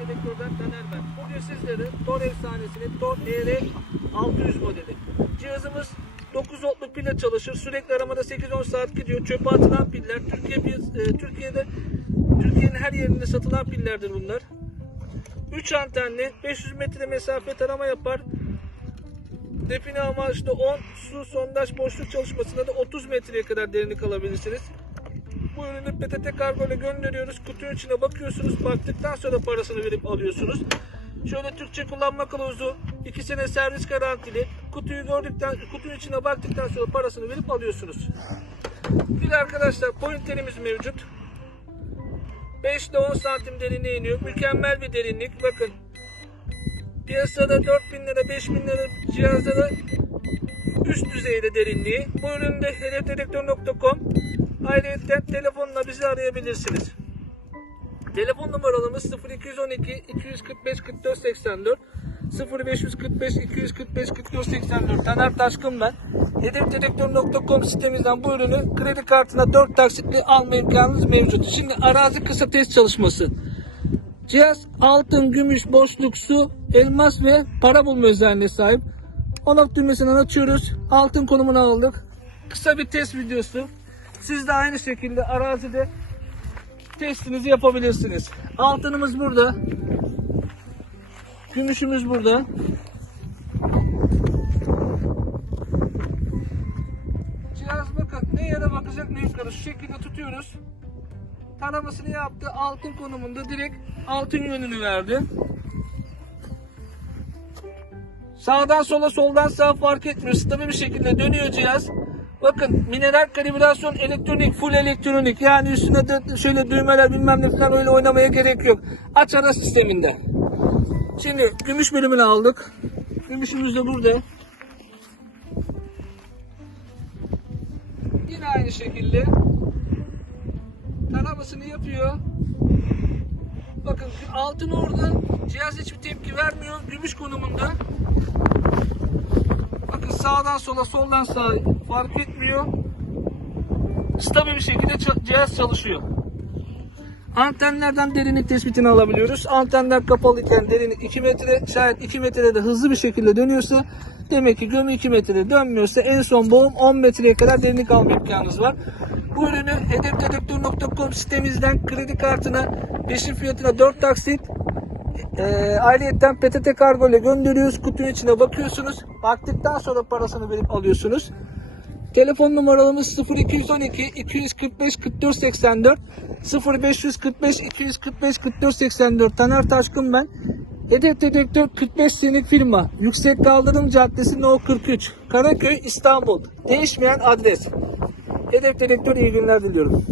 Dedektör'den Taner ben. Bugün sizlere Tor efsanesinin Tor ER 600 modeli. Cihazımız 9 voltluk pille çalışır. Sürekli aramada 8-10 saat gidiyor. Çöpe atılan piller. Türkiye e, Türkiye'de Türkiye'nin her yerinde satılan pillerdir bunlar. 3 antenli 500 metre mesafe tarama yapar. Define amaçlı 10 su sondaj boşluk çalışmasında da 30 metreye kadar derinlik alabilirsiniz. Bu ürünü PTT kargo ile gönderiyoruz. Kutunun içine bakıyorsunuz. Baktıktan sonra parasını verip alıyorsunuz. Şöyle Türkçe kullanma kılavuzu, 2 sene servis garantili. Kutuyu gördükten, kutunun içine baktıktan sonra parasını verip alıyorsunuz. Bir arkadaşlar pointerimiz mevcut. 5 ile 10 santim derinliğe iniyor. Mükemmel bir derinlik. Bakın piyasada 4000 lira 5000 lira cihazda üst düzeyde derinliği. Bu üründe hedefdedektör.com Ayrıca telefonla bizi arayabilirsiniz. Telefon numaralarımız 0212 245 44 84 0545 245 44 84 Taner Taşkın ben. Hedefdedektör.com sitemizden bu ürünü kredi kartına 4 taksitli alma imkanınız mevcut. Şimdi arazi kısa test çalışması. Cihaz altın, gümüş, boşluk, su, elmas ve para bulma özelliğine sahip. On off düğmesinden açıyoruz. Altın konumunu aldık. Kısa bir test videosu. Siz de aynı şekilde arazide testinizi yapabilirsiniz. Altınımız burada. Gümüşümüz burada. Cihaz bakın ne yere bakacak ne yukarı. Şu şekilde tutuyoruz. Taramasını yaptı. Altın konumunda direkt altın yönünü verdi. Sağdan sola soldan sağa fark etmiyor. Stabil bir şekilde dönüyor cihaz. Bakın mineral kalibrasyon elektronik, full elektronik. Yani üstüne de şöyle düğmeler bilmem ne falan öyle oynamaya gerek yok. Aç ara sisteminde. Şimdi gümüş bölümünü aldık. Gümüşümüz de burada. Yine aynı şekilde taramasını yapıyor. Bakın altın orada. Cihaz hiçbir tepki vermiyor. Gümüş konumunda. Sağdan sola soldan sağa fark etmiyor. Stabil bir şekilde cihaz çalışıyor. Antenlerden derinlik tespitini alabiliyoruz. Antenler kapalıyken derinlik 2 metre. Şayet 2 metrede hızlı bir şekilde dönüyorsa demek ki gömü 2 metrede dönmüyorsa en son boğum 10 metreye kadar derinlik alma imkanınız var. Bu ürünü hedefdedektör.com sitemizden kredi kartına peşin fiyatına 4 taksit e, ayrıyetten PTT kargo ile gönderiyoruz. Kutunun içine bakıyorsunuz. Baktıktan sonra parasını verip alıyorsunuz. Telefon numaralarımız 0212 245 44 84 0545 245 44 84 Taner Taşkın ben. Hedef Dedektör 45 senelik firma. Yüksek Kaldırım Caddesi No 43. Karaköy İstanbul. Değişmeyen adres. Hedef Dedektör iyi günler diliyorum.